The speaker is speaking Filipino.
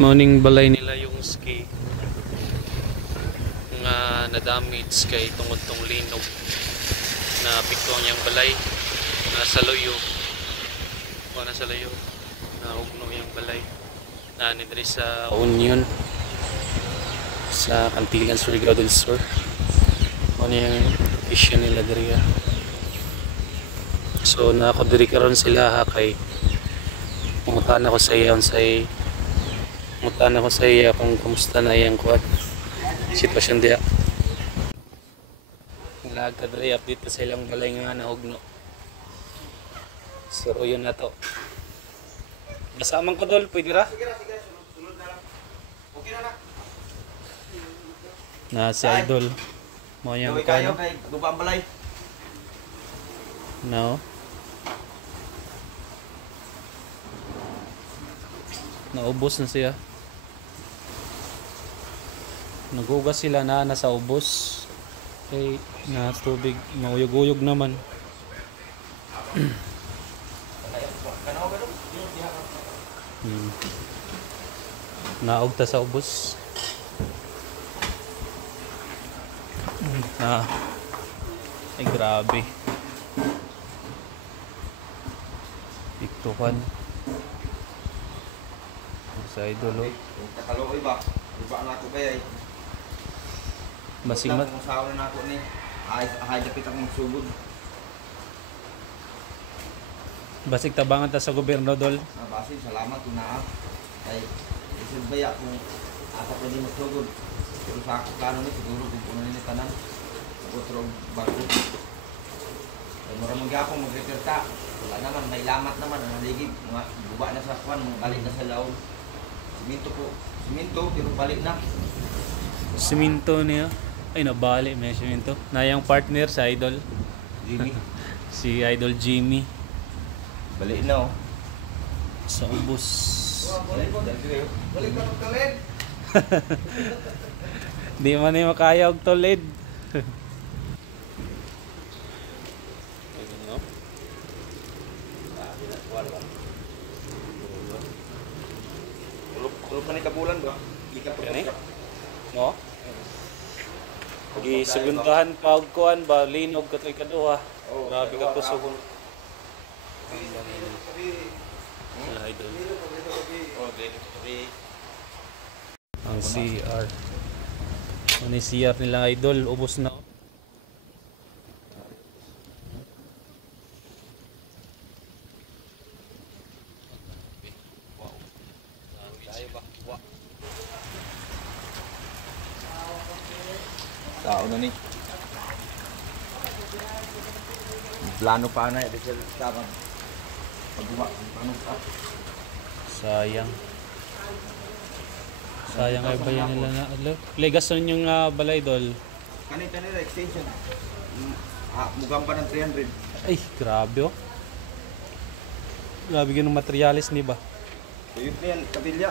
Morning balay nila yung ski nga na-damage kay tungod tong linog na piktuang yung balay nasa loyo na ugno yung balay na nidri sa Union sa Cantilan Surigao del Sur. Ano yung issue nila diri. So nako diri karon sila ha kay pumuntahan ako sa iya kung kumusta na iyang kuwan sitwasyon diya. Nagka-dry update sa ilang balay nga nahugno. So yun na to. Basamang ko dol, pwede ra? Sige, sunod na lang. Okay na. Na si Idol. Mo yang kayo kay duba ang balay. No. Naubos na siya. Nagugas sila na nasa ubos. Okay, na tubig, mauyog-uyog naman. Naugta sa ubos. Ay grabe. Piktukan. Sa Idol. Takaloy ba? Iba na ako kay. Masimat. Kung sauna na ako ni. Ay dapit akong magsugod. Basig tabangan ta sa gobyerno dol. Basin salamat una. Ay isud baya kung asa pwede magsugod. Pero sa ako plano ni siguro kung puno ni tanan. Otro bago. Ay maraming gyapon magretirta. Wala naman may lamat naman ang ligid mga guba na sa kwan balik na sa laon. Siminto pero balik na. Siminto niya. Ay nabali may siminto. Nayang partner sa Idol. Jimmy. Si Idol Jimmy. Balik na oh. Sa ubos. Balik ka magkalid. Di man ni makaya og tolid. Kulog na ni kabulan ba? Di ka Gani? No? Gi segundahan pa og kuan ba linog katoy kaduha. Grabe ka puso. Idol. Ang CR. Ano yung CR nila Idol? Ubos na. Tao na ni. Plano pa na ito sa pagbuwa. Sayang. Sayang ay bayan nila na. Legas na yung balay dol. Kanita nila extension. Mukhang pa ng 300. Ay, grabe oh. Grabe ganun materialis ni ba? So yun na yan, kabilya.